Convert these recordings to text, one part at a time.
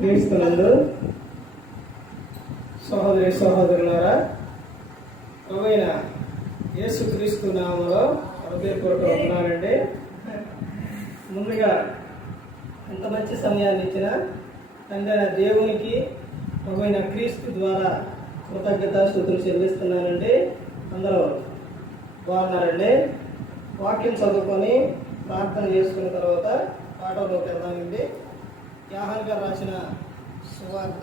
క్రీస్తునందు సహోదరి సహోదరులారా, ప్రభువైన యేసుక్రీస్తు నామములో హృదయపూర్వక వందనాలండి. ముందుగా ఎంత మంచి సమయాన్ని ఇచ్చిన తండ్రి దేవునికి ప్రభువైన క్రీస్తు ద్వారా కృతజ్ఞతాస్తుతులు చెల్లిస్తున్నానండి. అందరూ బాగున్నారండి. వాక్యం చదువుకొని ప్రార్థన చేసుకున్న తర్వాత పాటలోకి వెళ్దామండి. యోహాను గారు రాసిన సువార్త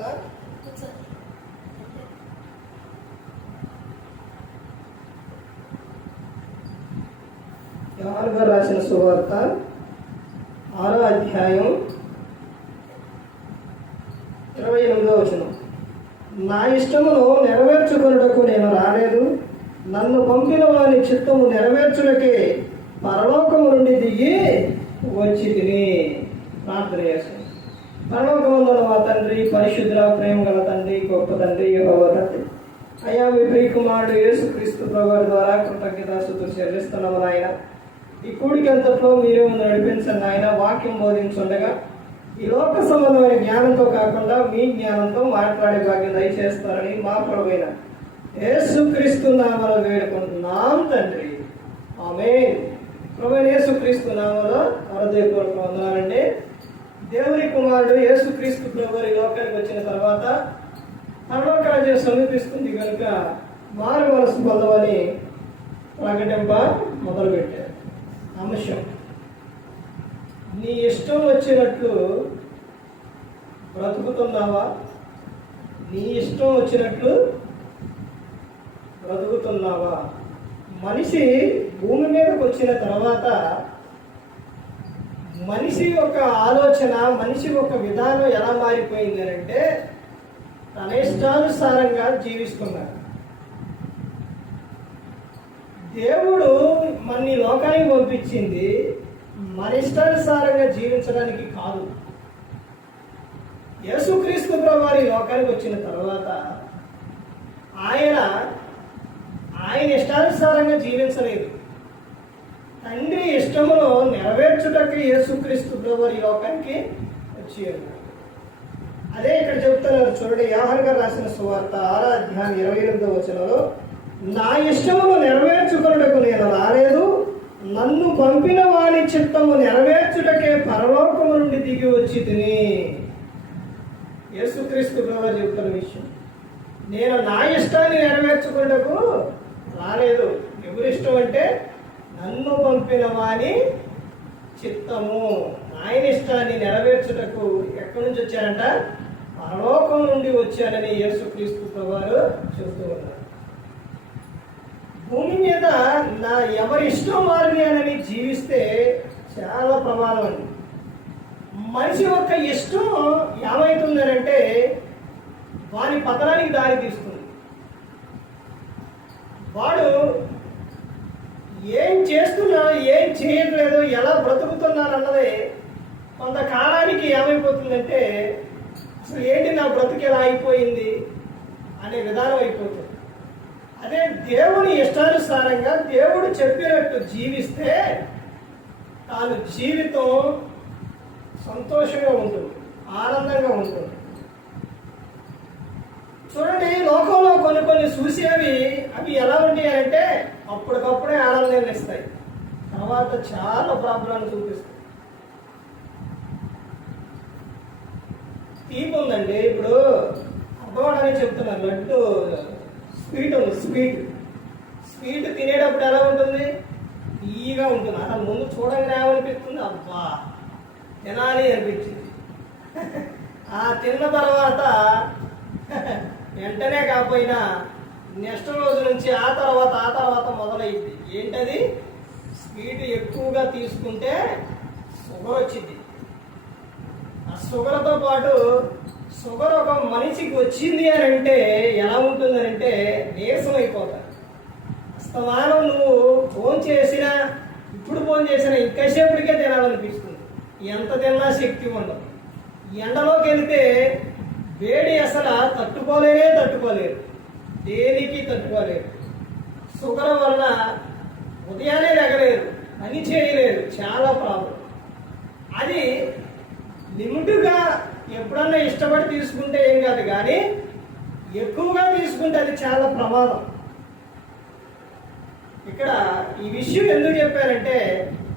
యోహాను గారు రాసిన సువార్త 6వ అధ్యాయం 28వ వచనం. నా ఇష్టమును నెరవేర్చుకొనుటకు నేను రాలేదు, నన్ను పంపిన వాని చిత్తము నెరవేర్చుటకే పరలోకము నుండి దిగి వచ్చి తిని. ప్రార్థన చేస్తాను. పరలోకమున్న మా తండ్రి, పరిశుద్ధ ప్రేమ గల తండ్రి, గొప్ప తండ్రి, యెహోవా తండ్రి, అయ్యా మీ ప్రియ కుమారుడు యేసుక్రీస్తు ప్రభువు ద్వారా కృతజ్ఞతాస్తుతులు చెల్లిస్తున్నాము నాయన. ఈ కూడికంతట్లో మీరే నడిపించండి ఆయన. వాక్యం బోధించుండగా ఈ లోక సంబంధమైన జ్ఞానంతో కాకుండా మీ జ్ఞానంతో మాట్లాడే భాగ్యం దయచేస్తారని మా ప్రభువైన యేసుక్రీస్తు నామములో వేడుకుంటున్నాం తండ్రి, ఆమేన్. ప్రభువైన యేసుక్రీస్తు నామములో హృదయపూర్వక వందనాలండి. దేవుని కుమారుడు యేసుక్రీస్తు ప్రభువు ఈ లోకానికి వచ్చిన తర్వాత పరలోక రాజ్యం సమీపిస్తుంది కనుక మారు మనసు పొందమని ప్రకటింప మొదలుపెట్టారు. అంశం: నీ ఇష్టం వచ్చినట్లు బ్రతుకుతున్నావా? నీ ఇష్టం వచ్చినట్లు బ్రతుకుతున్నావా? మనిషి భూమి మీదకి వచ్చిన తర్వాత మనిషి యొక్క ఆలోచన, మనిషి యొక్క విధానం ఎలా మారిపోయింది అంటే తన ఇష్టానుసారంగా జీవిస్తున్నారు. దేవుడు మన ఈ లోకానికి పంపించింది మన ఇష్టానుసారంగా జీవించడానికి కాదు. యేసుక్రీస్తు ప్రభువు ఈ లోకానికి వచ్చిన తర్వాత ఆయన ఇష్టానుసారంగా జీవించలేదు. తండ్రి ఇష్టమును నెరవేర్చుటకు యేసుక్రీస్తు ప్రభువు ఈ లోకానికి వచ్చి ఉన్నారు. అదే ఇక్కడ చెప్తున్నారు చూడండి. యోహాను గారు రాసిన సువార్త 6వ అధ్యాయం 28వ వచనంలో, నా ఇష్టమును నెరవేర్చుకొనుటకు నేను రాలేదు, నన్ను పంపిన వాని చిత్తము నెరవేర్చుటకే పరలోకము నుండి దిగి వచ్చి తిని. యేసుక్రీస్తు ప్రభువు చెప్తున్న విషయం, నేను నా ఇష్టాన్ని నెరవేర్చుకున్నటకు రాలేదు. ఎవరి ఇష్టం అంటే నన్ను పంపిన వాని చిత్తము, ఆయన ఇష్టాన్ని నెరవేర్చుటకు ఎక్కడి నుంచి వచ్చారంట? పరలోకం నుండి వచ్చానని యేసుక్రీస్తు ప్రభువు చెబుతూ ఉన్నారు. భూమి మీద నా ఎవరి ఇష్టం వారిని అని జీవిస్తే చాలా ప్రమాదం అండి. మనిషి యొక్క ఇష్టం ఏమవుతుందనంటే వాని పతనానికి దారి తీస్తుంది. వాడు ఏం చేస్తున్నాడు, ఏం చేయట్లేదు, ఎలా బ్రతుకుతున్నారన్నది కొంతకాలానికి ఏమైపోతుందంటే అసలు ఏంటి నా బ్రతుకు ఎలా అయిపోయింది అనే విధానం అయిపోతుంది. అదే దేవుని ఇష్టానుసారంగా దేవుడు చెప్పినట్టు జీవిస్తే తాను జీవితం సంతోషంగా ఉంటుంది, ఆనందంగా ఉంటుంది. చూడండి, లోకంలో కొన్ని చూసేవి అవి ఎలా ఉంటాయి అంటే అప్పటికప్పుడే ఆనందాన్ని ఇస్తాయి, తర్వాత చాలా ప్రాబ్లాన్ని చూపిస్తాయి. తీపి ఉందండి, ఇప్పుడు అబ్బవాడని చెప్తున్నారు, లడ్డు స్వీట్ ఉంది, స్వీట్ తినేటప్పుడు ఎలా ఉంటుంది? తీయగా ఉంటుంది. అసలు ముందు చూడంగానే ఏమనిపిస్తుంది? అబ్బా తినాలి అనిపించింది. ఆ తిన్న తర్వాత వెంటనే కాకపోయినా నెక్స్ట్ రోజు నుంచి ఆ తర్వాత మొదలైంది. ఏంటది? స్వీట్ ఎక్కువగా తీసుకుంటే షుగర్ వచ్చింది. ఆ షుగర్తో పాటు షుగర్ ఒక మనిషికి వచ్చింది అని అంటే ఎలా ఉంటుందని అంటే నీరసం అయిపోతారు. అస్తమానం నువ్వు ఫోన్ చేసినా, ఇప్పుడు ఫోన్ చేసినా ఇంకాసేపటికే తినాలనిపిస్తుంది. ఎంత తిన్నా శక్తి ఉండదు. ఎండలోకి వెళితే వేడి అసలు తట్టుకోలేరు, దేనికి తట్టుకోలేరు. షుగర్ వల్ల ఉదయాన్నే లేగలేరు, పని చేయలేరు, చాలా ప్రాబ్లం. అది లిమిట్గా ఎప్పుడన్నా ఇష్టపడి తీసుకుంటే ఏం కాదు, కానీ ఎక్కువగా తీసుకుంటే అది చాలా ప్రమాదం. ఇక్కడ ఈ విషయం ఎందుకు చెప్పారంటే,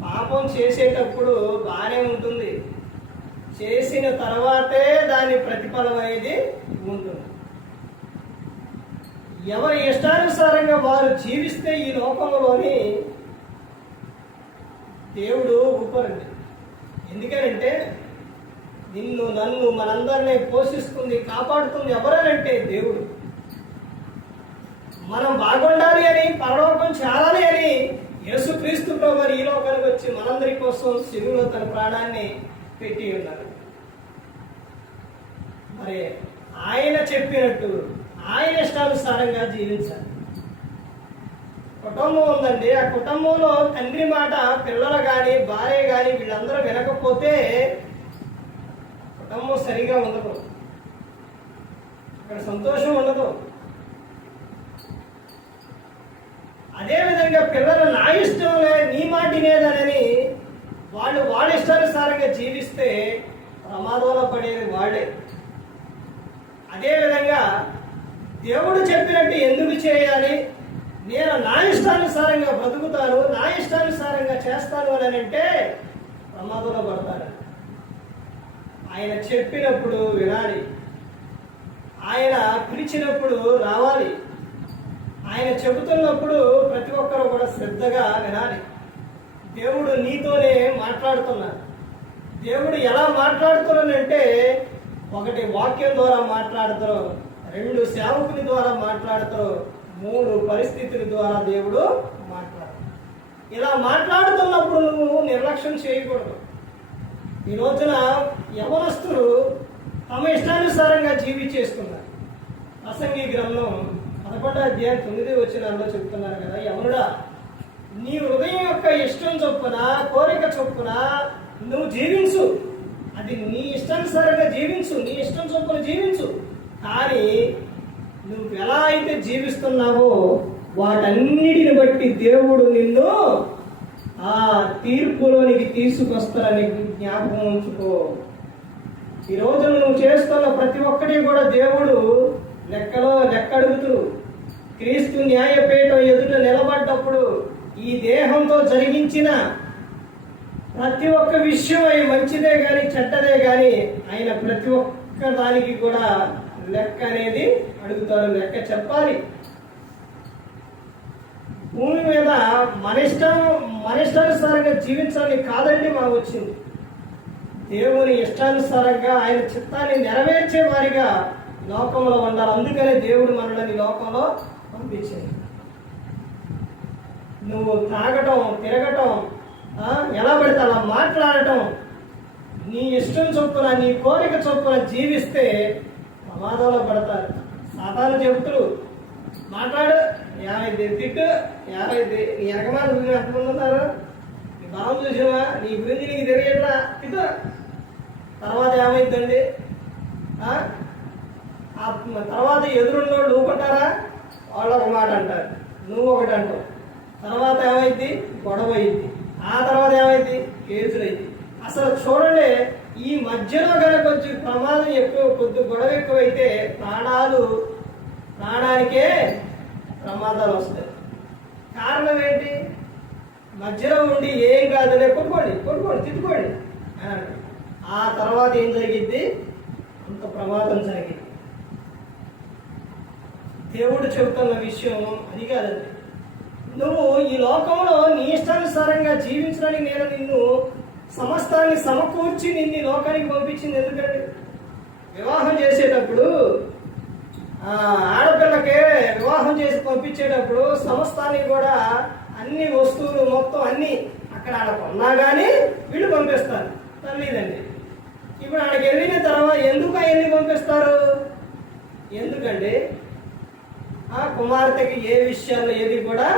పాపం చేసేటప్పుడు బాగానే ఉంటుంది, చేసిన తర్వాతే దాని ప్రతిఫలం అనేది ఉంటుంది. ఎవరి ఇష్టానుసారంగా వారు జీవిస్తే ఈ లోకంలోని దేవుడు ఊపరండి. ఎందుకనంటే నిన్ను నన్ను మనందరినీ పోషిస్తుంది, కాపాడుతుంది ఎవరనంటే దేవుడు. మనం బాగుండాలి అని, పరలోకం చేరాలి అని యేసుక్రీస్తు ప్రభువు ఈ లోకానికి వచ్చి మనందరి కోసం శిలువలో తన ప్రాణాన్ని పెట్టి ఉన్నారు. మరి ఆయన చెప్పినట్టు ఆయన ఇష్టానుసారంగా జీవించాలి. కుటుంబం ఉందండి, ఆ కుటుంబంలో తండ్రి మాట పిల్లలు కానీ భార్య కానీ వీళ్ళందరూ వినకపోతే కుటుంబం సరిగా ఉండదు, అక్కడ సంతోషం ఉండదు. అదేవిధంగా పిల్లలు నా ఇష్టంలే నీ మాట వినేదనని వాళ్ళ ఇష్టానుసారంగా జీవిస్తే ప్రమాదంలో పడేది వాళ్ళే. అదేవిధంగా దేవుడు చెప్పినట్టు ఎందుకు చేయాలి, నేను నా ఇష్టానుసారంగా బ్రతుకుతాను, నా ఇష్టానుసారంగా చేస్తాను అని అంటే ప్రమాదంలో పడతారు. ఆయన చెప్పినప్పుడు వినాలి, ఆయన పిలిచినప్పుడు రావాలి, ఆయన చెబుతున్నప్పుడు ప్రతి ఒక్కరు కూడా శ్రద్ధగా వినాలి. దేవుడు నీతోనే మాట్లాడుతున్నాడు. దేవుడు ఎలా మాట్లాడుతున్నాడంటే, ఒకటి వాక్యం ద్వారా మాట్లాడతారు, రెండు సేవకుని ద్వారా మాట్లాడతారు, మూడు పరిస్థితుల ద్వారా దేవుడు మాట్లాడతాడు. ఇలా మాట్లాడుతున్నప్పుడు నువ్వు నిర్లక్ష్యం చేయకూడదు. ఈ రోజున యవనస్తులు తమ ఇష్టానుసారంగా జీవించేస్తున్నారు. ప్రసంగి గ్రంథం 11వ అధ్యాయం 9వ వచనంలో చెప్తున్నారు కదా, యవనుడా నీ హృదయం యొక్క ఇష్టం చొప్పున, కోరిక చొప్పున నువ్వు జీవించు, అది నీ ఇష్టానుసారంగా జీవించు, నీ ఇష్టం చొప్పున జీవించు. కానీ నువ్వు ఎలా అయితే జీవిస్తున్నావో వాటన్నిటిని బట్టి దేవుడు నిన్ను ఆ తీర్పులోనికి తీసుకొస్తారని జ్ఞాపకం ఉంచుకో. ఈ రోజు నువ్వు చేస్తున్న ప్రతి ఒక్కటి కూడా దేవుడు లెక్క అడుగుతూ, క్రీస్తు న్యాయపీఠం ఎదుట నిలబడ్డప్పుడు ఈ దేహంతో జరిగించిన ప్రతి ఒక్క విషయం అవి మంచిదే కానీ చెడ్డదే కానీ ఆయన ప్రతి ఒక్క దానికి కూడా లెక్క అనేది అడుగుతారు, లెక్క చెప్పాలి. భూమి మీద మన ఇష్టానుసారంగా జీవించాలని కాదండి మనం వచ్చింది. దేవుని ఇష్టానుసారంగా ఆయన చిత్తాన్ని నెరవేర్చే వారిగా లోకంలో ఉండాలి. అందుకనే దేవుడు మనల్ని లోకంలో పంపించింది. నువ్వు తాగటం, తిరగటం, ఎలా పడితే అలా మాట్లాడటం, నీ ఇష్టం చొప్పున, నీ కోరిక చొప్పున జీవిస్తే ప్రమాదంలో పడతారు. సాతాను చెబుతులు మాట్లాడు, 50 తిట్టు, 50 నీ ఎనకమాల చూసి ఎంతమంది ఉన్నారు, నీ బలం చూసినవా, నీ గురించి నీకు తెలియట్లా, తిట్టు. తర్వాత ఏమైందండి, తర్వాత ఎదురున్నోళ్ళు ఊకుంటారా, వాళ్ళు ఒక మాట అంటారు, నువ్వు ఒకటి అంటావు. తర్వాత ఏమైంది, గొడవ అయింది. ఆ తర్వాత ఏమైంది, కేసులు అయింది. అసలు చూడండి, ఈ మధ్యలో కనుక కొంచెం ప్రమాదం ఎక్కువ, కొద్ది గొడవ ఎక్కువైతే ప్రాణానికే ప్రమాదాలు వస్తాయి. కారణం ఏంటి, మధ్యలో ఉండి ఏం కాదులే, కొట్టుకోండి తిట్టుకోండి అని. ఆ తర్వాత ఏం జరిగింది, అంత ప్రమాదం జరిగింది. దేవుడు చెబుతున్న విషయం అది కాదండి. నువ్వు ఈ లోకంలో నీ ఇష్టానుసారంగా జీవించడానికి నేను నిన్ను సమస్తాన్ని సమకూర్చి నిన్ను లోకానికి పంపించింది ఎందుకండి. వివాహం చేసేటప్పుడు ఆడపిల్లకే వివాహం చేసి పంపించేటప్పుడు సమస్తాన్ని కూడా అన్ని వస్తువులు మొత్తం అన్ని అక్కడ కొన్నా కానీ వీళ్ళు పంపిస్తారు తల్లిదండ్రి. ఇప్పుడు ఆడికి వెళ్ళిన తర్వాత ఎందుకు అవన్నీ పంపిస్తారు, ఎందుకంటే ఆ కుమార్తెకి ఏ విషయాల్లో ఏది కూడా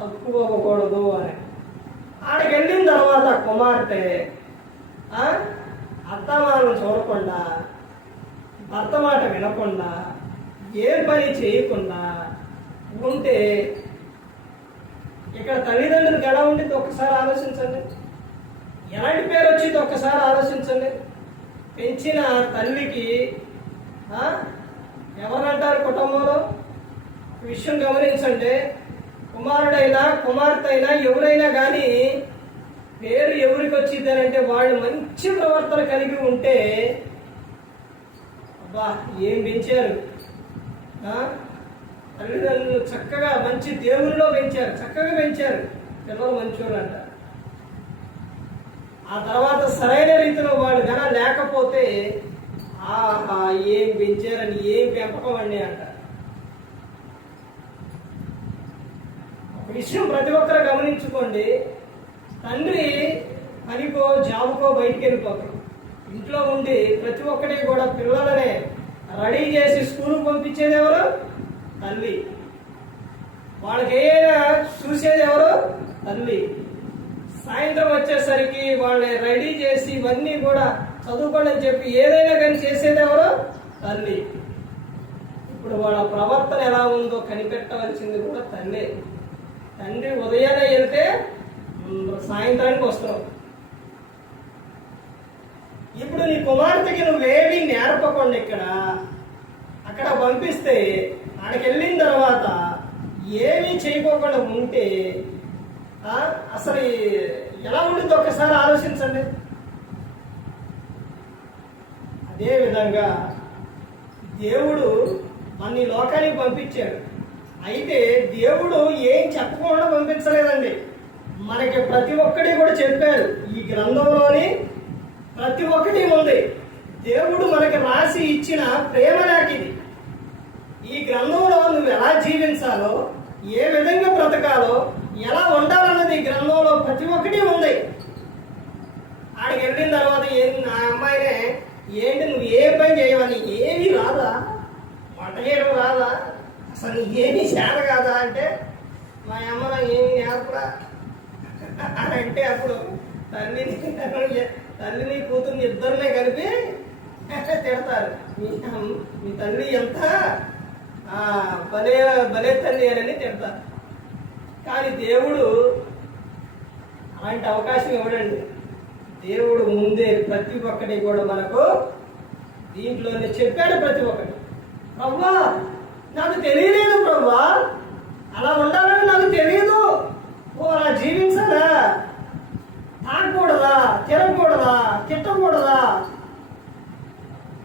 తక్కువ అవ్వకూడదు అని. ఆడికి వెళ్ళిన తర్వాత కుమార్తె అత్తమాలను చూడకుండా, భర్త మాట వినకుండా, ఏ పని చేయకుండా ఉంటే ఇక్కడ తల్లిదండ్రులకు ఎలా ఉండింది ఒక్కసారి ఆలోచించండి. ఎలాంటి పేరు వచ్చింది ఒక్కసారి ఆలోచించండి. పెంచిన తల్లికి ఎవరంటారు కుటుంబంలో? విషయం గమనించండి, కుమారుడైనా కుమార్తె అయినా ఎవరైనా కానీ పేరు ఎవరికి వచ్చింది అంటే వాళ్ళు మంచి ప్రవర్తన కలిగి ఉంటే అబ్బా ఏం పెంచారు, తల్లిదండ్రులు చక్కగా మంచి దేవునిలో పెంచారు, చక్కగా పెంచారు, పిల్లలు మంచోళ్ళు అంట. ఆ తర్వాత సరైన రీతిలో వాళ్ళు గన లేకపోతే ఆహా ఏం పెంచారని, ఏం పెంపకం అండి అంట. ఒక విషయం ప్రతి ఒక్కరు గమనించుకోండి, తండ్రి పనికో జాబుకో బయటికి వెళ్ళిపోతారు, ఇంట్లో ఉండి ప్రతి ఒక్కటి కూడా పిల్లలనే రెడీ చేసి స్కూల్కి పంపించేది ఎవరు? తల్లి. వాళ్ళకి ఏదైనా చూసేది ఎవరు? తల్లి. సాయంత్రం వచ్చేసరికి వాళ్ళని రెడీ చేసి ఇవన్నీ కూడా చదువుకోండి అని చెప్పి ఏదైనా కానీ చేసేది ఎవరు? తల్లి. ఇప్పుడు వాళ్ళ ప్రవర్తన ఎలా ఉందో కనిపెట్టవలసింది కూడా తల్లి. తండ్రి ఉదయాన్నే వెళ్తే సాయంత్రానికి వస్తావు. ఇప్పుడు నీ కుమార్తెకి నువ్వేమీ నేర్పకుండా అక్కడ పంపిస్తే అక్కడికి వెళ్ళిన తర్వాత ఏమీ చేయకోకుండా ఉంటే అసలు ఎలా ఉంటుందో ఒకసారి ఆలోచించండి. అదేవిధంగా దేవుడు మన ఈ లోకానికి పంపించాడు. అయితే దేవుడు ఏం చెప్పకుండా పంపించలేదండి, మనకి ప్రతి ఒక్కటి కూడా చెప్పారు. ఈ గ్రంథంలోని ప్రతి ఒక్కటి ఉంది. దేవుడు మనకి రాసి ఇచ్చిన ప్రేమ లేఖ ఇది. ఈ గ్రంథంలో నువ్వు ఎలా జీవించాలో, ఏ విధంగా బ్రతకాలో, ఎలా ఉండాలన్నది ఈ గ్రంథంలో ప్రతి ఒక్కటి ఉంది. ఆడికి వెళ్ళిన తర్వాత నా అమ్మాయినే ఏంటి నువ్వు ఏ పని చేయవని, ఏమీ రాదా, వంట చేయడం రాదా, అసలు ఏమీ చేత కాదా అంటే మా అమ్మ నాకు ఏమీ నేర్పడా అని అంటే అప్పుడు తల్లిని కూతుర్ని ఇద్దరినే కలిపి తిడతారు. మీ తల్లి ఎంత భలే భలే తల్లి అని తిడతారు. కానీ దేవుడు అలాంటి అవకాశం ఇవ్వడండి. దేవుడు ముందే ప్రతి ఒక్కటి కూడా మనకు దీంట్లోనే చెప్పాడు. ప్రతి ఒక్కటి ప్రభువా నాకు తెలియలేదు, ప్రభువా అలా ఉండాలని నాకు తెలియదు, అలా జీవించాలా, తాగకూడదా, తినకూడదా, తిట్టకూడదా,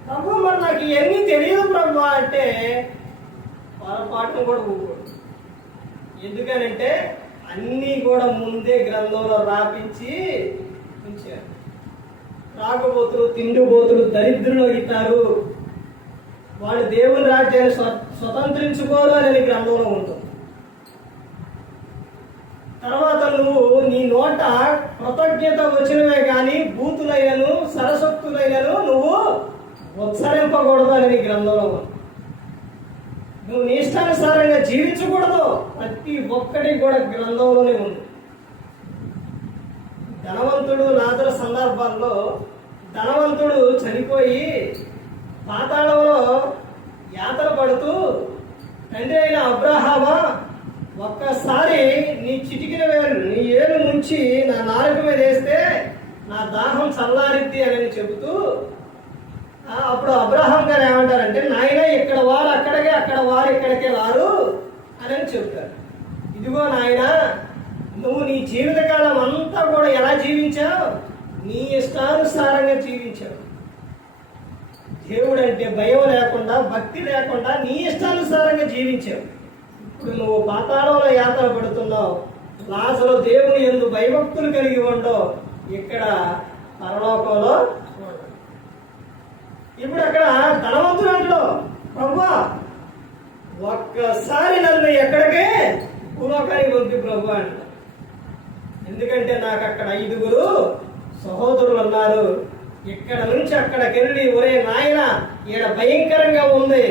ప్రభు మరి నాకు ఇవన్నీ తెలియదు ప్రభు అంటే పొరపాటును కూడా ఊరుకోడు. ఎందుకనంటే అన్నీ కూడా ముందే గ్రంథంలో రాపించి ఉంచారు. త్రాగుబోతులు, తిండిబోతులు, దరిద్రులు అవుతారు, వాళ్ళు దేవుని రాజ్యాన్ని స్వతంత్రించుకోరు అనేది గ్రంథంలో ఉంటుంది. తర్వాత నువ్వు నీ నోట కృతజ్ఞత వచ్చినవే కానీ బూతులైనను సరసక్తులైనను నువ్వు ఉచ్చరింపకూడదు అనేది గ్రంథంలో ఉంది. నువ్వు నీ ఇష్టానుసారంగా జీవించకూడదు, ప్రతి ఒక్కటి కూడా గ్రంథంలోనే ఉంది. ధనవంతుడు లాజరు సందర్భాల్లో ధనవంతుడు చనిపోయి పాతాళంలో యాతన పడుతూ తండ్రి అయిన అబ్రహామా ఒక్కసారి నీ చిటికిన వేలు నీ ఏలు నుంచి నా నాలుక మీద వేస్తే నా దాహం చల్లారిద్ది అని చెబుతూ అప్పుడు అబ్రహాం గారు ఏమంటారంటే నాయన ఇక్కడ వారు అక్కడికే, అక్కడ వారు ఇక్కడికే రారు అని చెప్తారు. ఇదిగో నాయన నువ్వు నీ జీవితకాలం అంతా కూడా ఎలా జీవించావు? నీ ఇష్టానుసారంగా జీవించావు. దేవుడు అంటే భయం లేకుండా, భక్తి లేకుండా నీ ఇష్టానుసారంగా జీవించావు. ఇప్పుడు నువ్వు పాతాళంలో యాత్ర పడుతున్నావు. లాజరు దేవుని యందు భయభక్తులు కలిగి ఉండవు, ఇక్కడ పరలోకంలో. ఇప్పుడు అక్కడ ధనవంతుడు అంటూ ప్రభువా ఒక్కసారి నన్ను ఎక్కడికే భూలోకానికి పంపి ప్రభు అంట. ఎందుకంటే నాకు అక్కడ 5 సహోదరులు ఉన్నారు. ఇక్కడ నుంచి అక్కడికి వెళ్ళి ఒరే నాయన ఈడ భయంకరంగా ఉంది,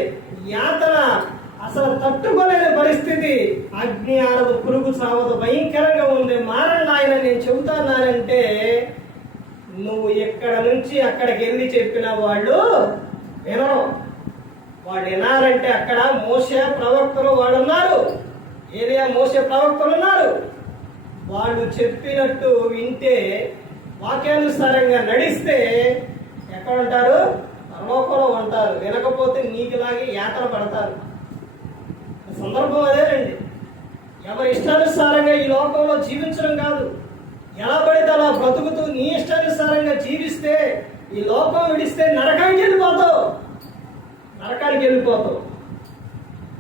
యాతన అసలు తట్టుకోలేని పరిస్థితి, అగ్ని ఆరదు, పురుగు సావదు, భయంకరంగా ఉంది, మారండి నాయన నేను చెబుతానంటే నువ్వు ఇక్కడ నుంచి అక్కడికి వెళ్ళి చెప్పిన వాళ్ళు వినరు. వాళ్ళు వినారంటే అక్కడ మోషే ప్రవక్తలు వాళ్ళు ఉన్నారు, ఏలియా మోషే ప్రవక్తలు ఉన్నారు. వాళ్ళు చెప్పినట్టు వింటే, వాక్యానుసారంగా నడిస్తే ఎక్కడ ఉంటారు? పరలోకంలో ఉంటారు. వినకపోతే నీకులాగే యాతన పడతారు. సందర్భం అదేనండి. ఎవరి ఇష్టానుసారంగా ఈ లోకంలో జీవించడం కాదు. ఎలా పడితే అలా బ్రతుకుతూ నీ ఇష్టానుసారంగా జీవిస్తే ఈ లోకం విడిస్తే నరకానికి వెళ్ళిపోతావు.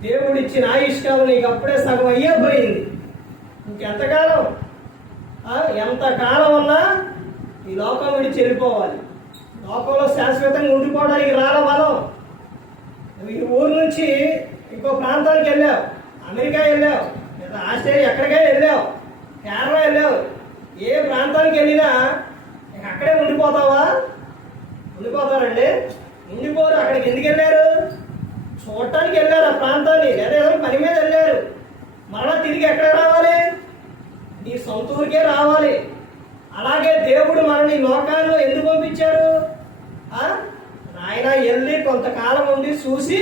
దేవుడిచ్చిన ఆయుష్కాలం నీకు అప్పుడే సగం అయ్యే పోయింది. ఇంకెంతకాలం? ఎంతకాలం ఉన్నా ఈ లోకం విడిచి వెళ్ళిపోవాలి. లోకంలో శాశ్వతంగా ఉండిపోవడానికి రాల మనం. ఈ ఊరు నుంచి ఇంకో ప్రాంతానికి వెళ్ళావు, అమెరికా వెళ్ళావు, లేదా ఆస్ట్రేలియా ఎక్కడికైనా వెళ్ళావు, కేరళ వెళ్ళావు, ఏ ప్రాంతానికి వెళ్ళినా అక్కడే ఉండిపోతావా? ఉండిపోతారండి? ఉండిపోరు. అక్కడికి ఎందుకు వెళ్ళారు? చూడటానికి వెళ్ళారు ఆ ప్రాంతాన్ని, లేదా ఏదో పని మీద వెళ్ళారు. మరలా తిరిగి ఎక్కడ రావాలి? నీ సొంత ఊరికే రావాలి. అలాగే దేవుడు మనల్ని లోకాల్లో ఎందుకు పంపించారు? నాయన వెళ్ళి కొంతకాలం ఉండి చూసి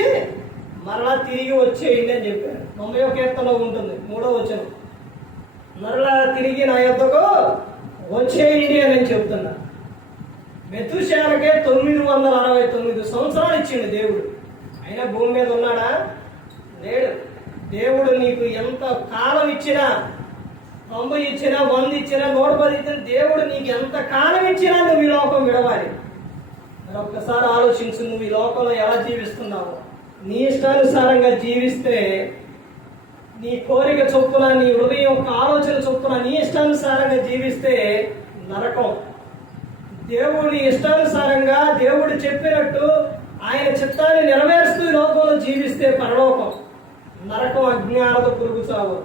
మరలా తిరిగి వచ్చేయండి అని చెప్పారు. 91 కీర్తనలో ఉంటుంది, 3వ వచనం. మరలా తిరిగి నా యొద్దకు వచ్చేయండి అని చెప్తున్నా. మెతుషేలకే 969 సంవత్సరాలు ఇచ్చిండు దేవుడు. అయినా భూమి మీద ఉన్నాడా? లేడు. దేవుడు నీకు ఎంత కాలం ఇచ్చినా, 90 ఇచ్చినా, 100 ఇచ్చినా, 110 ఇచ్చినా, దేవుడు నీకు ఎంత కాలం ఇచ్చినా నువ్వు ఈ లోకం విడవాలి. మరి ఒక్కసారి ఆలోచించు, నువ్వు ఈ లోకంలో ఎలా జీవిస్తున్నావు? నీ ఇష్టానుసారంగా జీవిస్తే, నీ కోరిక చొప్పున, నీ హృదయం యొక్క ఆలోచన చొప్పున నీ ఇష్టానుసారంగా జీవిస్తే నరకం. దేవుడి ఇష్టానుసారంగా దేవుడు చెప్పినట్టు ఆయన చిత్తాన్ని నెరవేరుస్తూ ఈ లోకంలో జీవిస్తే పరలోకం. నరకం అజ్ఞానత పురుగు చావు.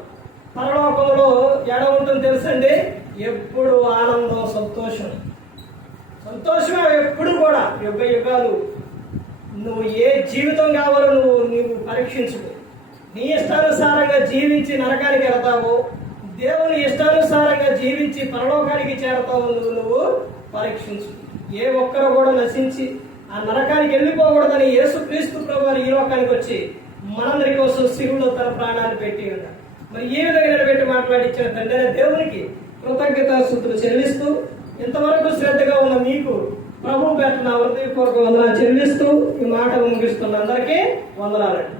పరలోకంలో ఎడ ఉంటుంది తెలుసండి? ఎప్పుడు ఆనందం, సంతోషమే ఎప్పుడు కూడా, యుగ యుగాలు. నువ్వు ఏ జీవితం కావాలో నువ్వు పరీక్షించుకో. నీ ఇష్టానుసారంగా జీవించి నరకానికి వెళతావు, దేవుని ఇష్టానుసారంగా జీవించి పరలోకానికి చేరతావు. నువ్వు పరీక్షించు. ఏ ఒక్కరు కూడా నశించి ఆ నరకానికి వెళ్ళిపోకూడదని యేసుక్రీస్తు ప్రభువు ఈ లోకానికి వచ్చి మనందరి కోసం శివుడు తన ప్రాణాన్ని పెట్టి ఉన్నాడు. మరి ఈ విధంగా నిలబెట్టి మాట్లాడించిన తండ్రి దేవునికి కృతజ్ఞతాస్తుతులు చెల్లిస్తూ, ఇంతవరకు శ్రద్ధగా ఉన్న మీకు ప్రభు పేట నా హృదయపూర్వక వందనాలు చెల్లిస్తూ ఈ మాట ముగిస్తున్న అందరికీ వందనాలండి.